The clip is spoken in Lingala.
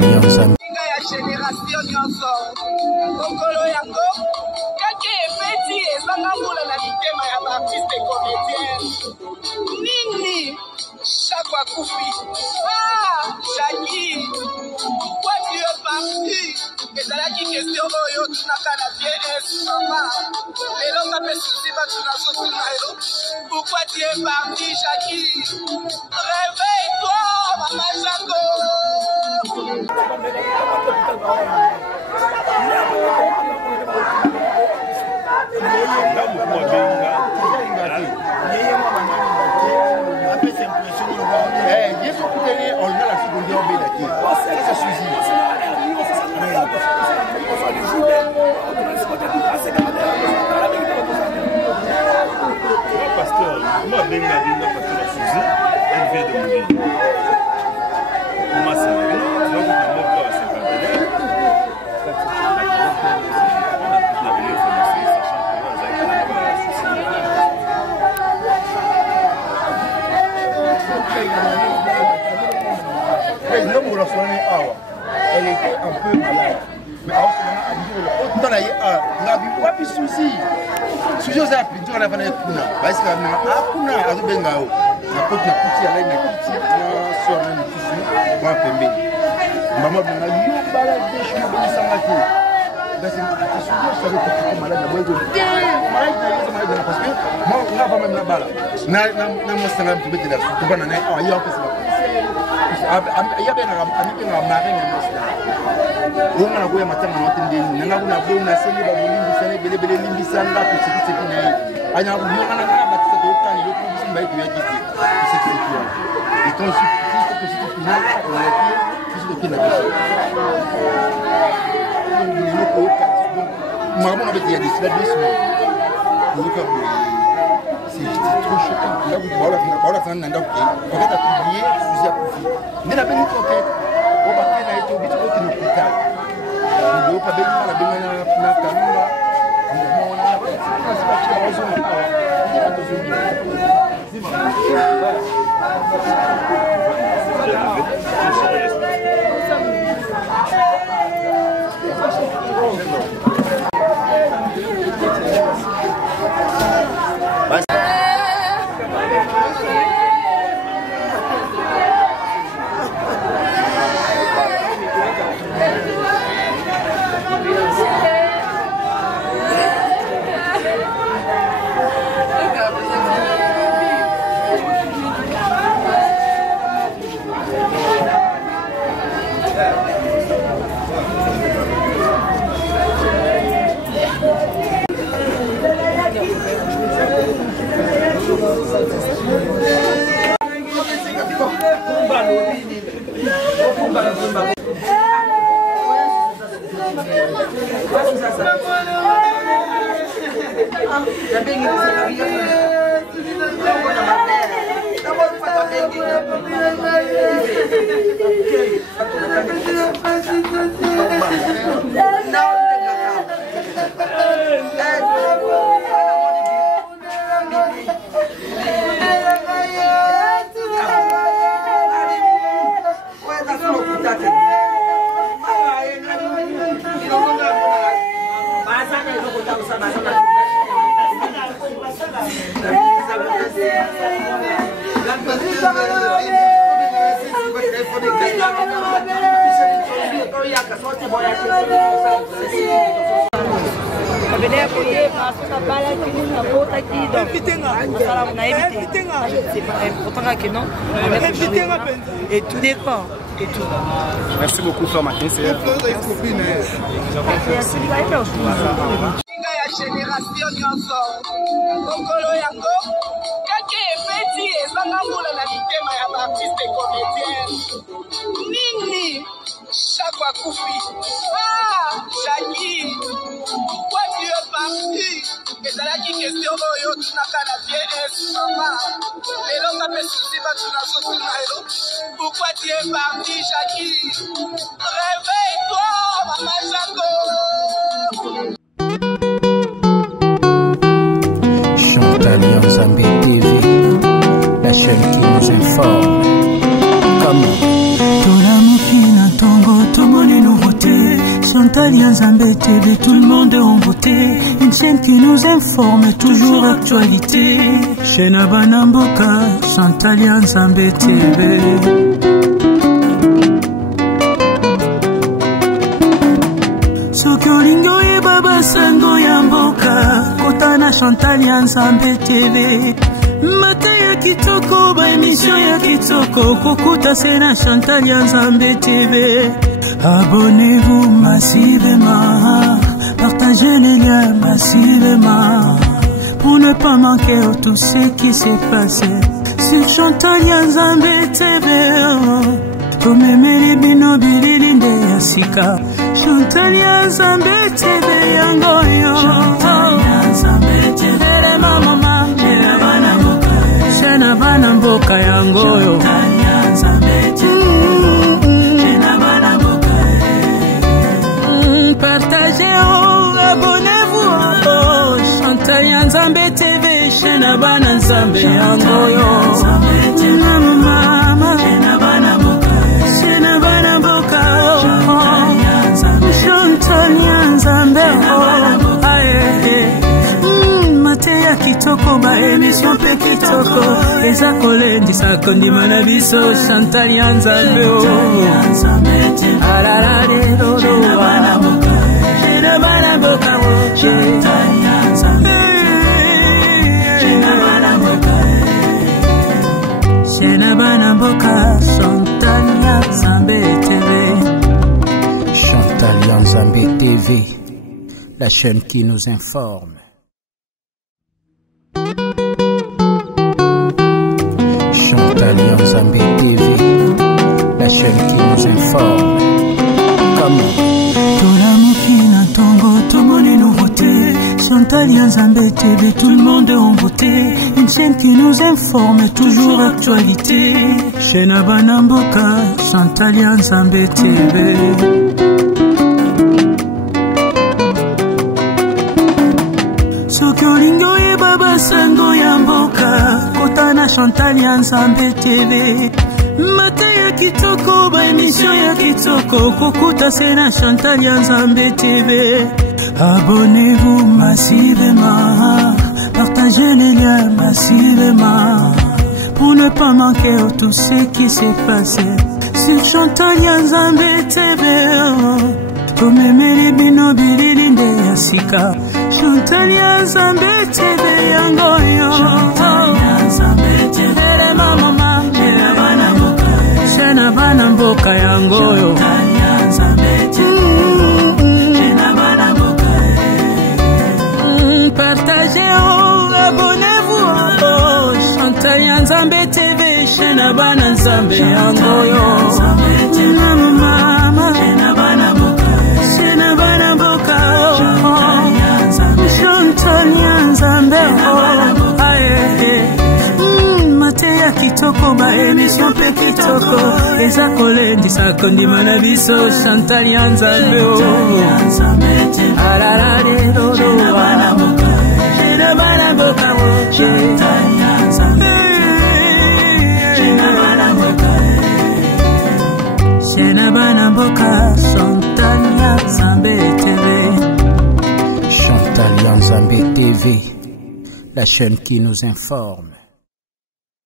Chantal Nyanzan. Génération nyonso okolo yango kake epeti ezanga mbula na mitema ya baartiste comédienne nini chaque akufi Jackie pourquoi tu es parti ezalaki question oyo tunaka na vs mama lelo kape susi bato nazotuna yo pourquoi tu es parti Jackie réveille-toi mama Jaco. Elle était un peu malade. Mais en ce moment, elle a vu souci. Souci aux applis, tu as fait un kuna. Parce que kuna, a tout bien là. La porte est petite, elle est petite. Sur le tissu, moi pembe. Maman, on a eu un balade de cheveux de Sangati. Parce que je savais que tu étais malade. Parce que moi, on n'a pas même la balle. On a un peu de la soupe. On a un peu de il y a bien un marin on a un matin on a c'est trop choquant. Là, vous voyez, on a publié, mais la bonne enquête, on va faire un tour vite au hôpital. On va bien la Canada, et tout dépend. Et tout. Merci beaucoup, Fleur Matin. C'est génération nyonso okolo yango kake epeti ezanga mbula na mitema ya baartiste comédienne nini chaque akufi Jackie pourquoi tu es parti ezalaki question oyo tunaka na vs mama lelo kape susi bato nazotuna yo pourquoi tu es parti Jackie réveille-toi mama Jaco. Chantal Nyanzan TV, la chaîne qui nous informe. Comment? Chantal Yanzambe TV, tout le monde en voté. Une chaîne qui nous informe, toujours actualité. Chaîne Abanamboka, Chantal Yanzambe TV. Sokolingo e baba sango yamboka, kotana Chantal Yanzambe TV. Mate ya kitoko, ba émission ya kitoko, kokuta sena Chantal Yanzambe TV. Abonnez-vous massivement, partagez les liens massivement, pour ne pas manquer tout ce qui s'est passé sur Chantal Yanzambe TV. Tomemeli binobili linde yasika, Chantal Yanzambe TV yangoyo. Chantal Yanzambe TV le mama, Shena bana mboka yangoyo. Chantal Yanzambe TV. Partagez, abonnez-vous, Chantal Yanzambe TV, chaîne Abanamboka yangoyo. Mama, chaîne Abanamboka, Chantal Yanzambe, mate ya kitoko, ba émission pe kitoko, eza kolendi sa kondima na biso, Chantal Yanzambe. Alarare dodo Abanamboka, Abanamboka, Chantal Yanzambe, Chantal Yanzambe TV. Chantal Yanzambe TV, la chaîne qui nous informe. Chantal Yanzambe TV, la chaîne qui nous informe. Comment? Chantal Yanzambe TV, tout le monde en voté. Une chaîne qui nous informe, toujours actualité. Chaîne Abanamboka, Chantal Yanzambe TV. Sokolingo e baba sango yamboka, kotana Chantal Yanzambe TV. Mate ya kitoko, ba émission ya kitoko, kokuta sena Chantal Yanzambe TV. Abonnez-vous massivement, partagez les liens massivement, pour ne pas manquer tout ce qui s'est passé sur Chantal Yanzambe TV. Tomemeli binobili linde yasika, Chantal Yanzambe TV yangoyo. Chantal Yanzambe TV le mama, chaîne Abanamboka yangoyo. Chantal Yanzambe TV. Partagez, abonnez-vous, Chantal Yanzambe TV, chaîne Abanamboka yangoyo. Mama, chaîne Abanamboka, Chantal Yanzambe. Mate ya kitoko, ba émission pe kitoko, eza kolendi sa kondima na biso, Chantal Yanzambe. Alarare dodo Abanamboka, Chantal Yanzambe, chaîne Abanamboka, Chantal Yanzambe TV. Chantal Yanzambe TV, la chaîne qui nous informe.